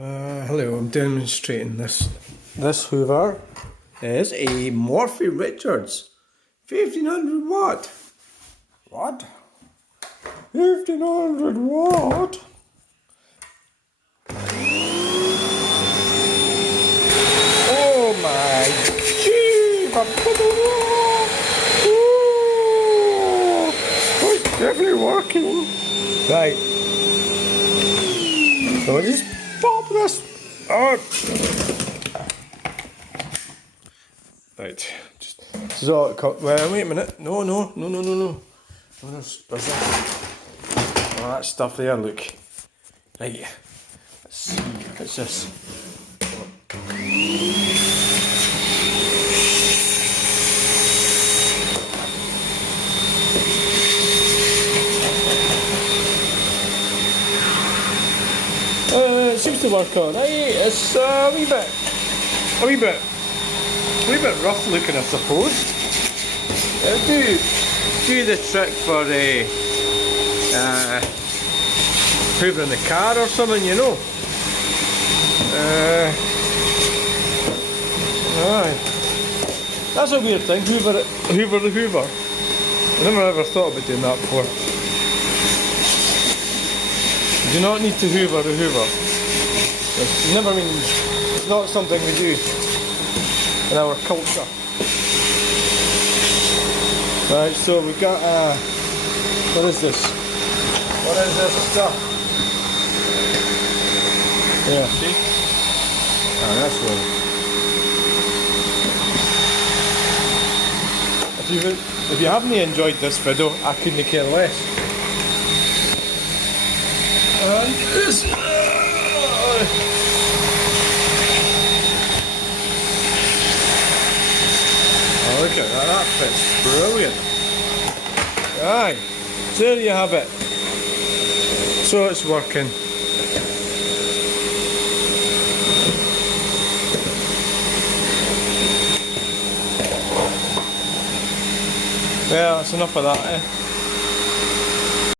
Hello, I'm demonstrating this. This Hoover is a Morphy Richards 1500 watt. What? 1500 watt? Oh my gee! Oh, it's definitely working. Right. So I just pop this out. Right. Just so well, wait a minute. No. There's that. Oh, that stuff there. Look. Right. Let's see. What's this? It seems to work on. It's a wee bit rough looking, I suppose. It'll do the trick for hoovering the car or something, you know. Aye. That's a weird thing. Hoover the Hoover. I never ever thought about doing that before. You do not need to Hoover the Hoover. It's not something we do in our culture. Right, so we got what is this? What is this stuff? Yeah, see? Oh, that's one. If you haven't enjoyed this video, I couldn't care less. And this. Oh, look at that, that fits brilliant. Aye, so there you have it. So it's working. Well, that's enough of that, eh?